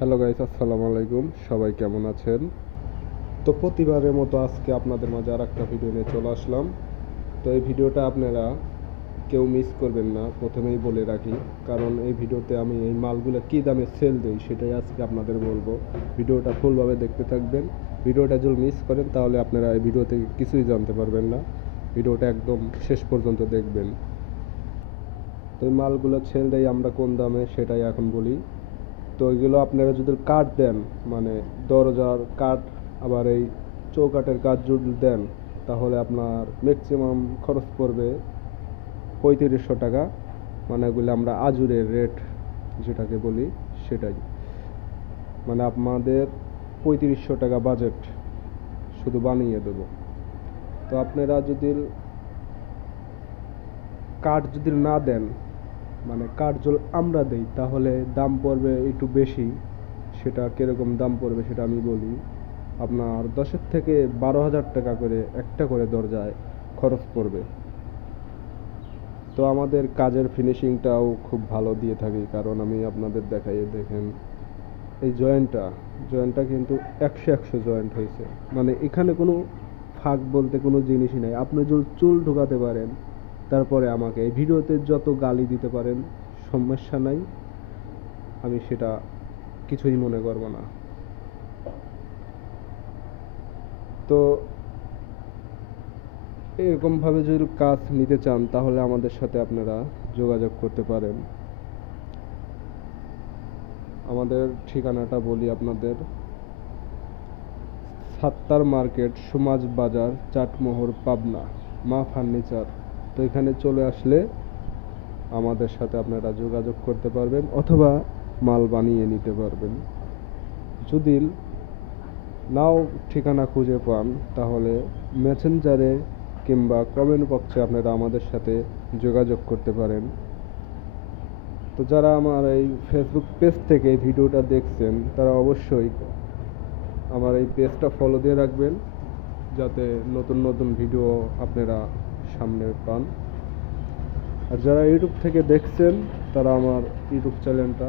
Hello guys, আসসালামু আলাইকুম। সবাই কেমন আছেন? তো প্রতিবারের মতো আজকে আপনাদের মাঝে আর একটা ভিডিও নিয়ে চলে আসলাম। তো এই ভিডিওটা আপনারা কেউ মিস করবেন না, প্রথমেই বলে রাখি। কারণ এই ভিডিওতে আমি এই মালগুলো কী দামে সেল দিই সেটাই আজকে আপনাদের বলবো। ভিডিওটা ফুলভাবে দেখতে থাকবেন। ভিডিওটা যদি মিস করেন তাহলে আপনারা এই ভিডিও থেকে কিছুই জানতে পারবেন না। ভিডিওটা একদম শেষ পর্যন্ত দেখবেন। তো এই মালগুলো সেল দেই আমরা কোন দামে সেটাই এখন বলি। তো এগুলো আপনারা যদি কাঠ দেন, মানে দরজার কাঠ, আবার এই চৌকাঠের কাঠ যদি দেন, তাহলে আপনার ম্যাক্সিমাম খরচ পড়বে 3500 টাকা। মানে এগুলো আমরা আজুরের রেট যেটাকে বলি সেটাই। মানে আপনাদের 3500 টাকা বাজেট শুধু বানিয়ে দেব। তো আপনারা যদি কাঠ যদি না দেন, মানে কাঠ যদি আমরা দেই, তাহলে দাম পড়বে একটু বেশি। সেটা কীরকম দাম পড়বে সেটা আমি বলি। আপনার 10 থেকে 12,000 টাকা করে একটা করে দরজায় খরচ পড়বে। তো আমাদের কাজের ফিনিশিংটাও খুব ভালো দিয়ে থাকি, কারণ আমি আপনাদের দেখাই, দেখেন এই জয়েন্টটা কিন্তু 100 জয়েন্ট হয়েছে। মানে এখানে কোনো ফাঁক বলতে কোনো জিনিসই নাই। আপনি যদি চুল ঢোকাতে পারেন, তারপরে আমাকে এই ভিডিওতে যত গালি দিতে পারেন, সমস্যা নাই, আমি সেটা কিছুই মনে করব না। তো এরকমভাবে যদি কাজ নিতে চান তাহলে আমাদের সাথে আপনারা যোগাযোগ করতে পারেন। আমাদের ঠিকানাটা বলি আপনাদের: সাত্তার মার্কেট, সমাজ বাজার, চাটমোহর, পাবনা, মা ফার্নিচার। তো এখানে চলে আসলে আমাদের সাথে আপনারা যোগাযোগ করতে পারবেন অথবা মাল বানিয়ে নিতে পারবেন। যদি নাও ঠিকানা খুঁজে পান তাহলে মেসেঞ্জারে কিংবা কমেন্ট বক্সে আপনারা আমাদের সাথে যোগাযোগ করতে পারেন। তো যারা আমার এই ফেসবুক পেজ থেকে এই ভিডিওটা দেখছেন তারা অবশ্যই আমার এই পেজটা ফলো দিয়ে রাখবেন, যাতে নতুন নতুন ভিডিও আপনারা সামনে পান। আর যারা ইউটিউব থেকে দেখছেন তারা আমার ইউটিউব চ্যানেলটা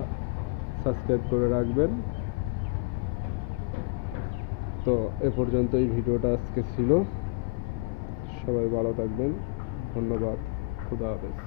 সাবস্ক্রাইব করে রাখবেন। তো এ পর্যন্ত এই ভিডিওটা আজকে ছিল। সবাই ভালো থাকবেন। ধন্যবাদ। খুদা হাফেজ।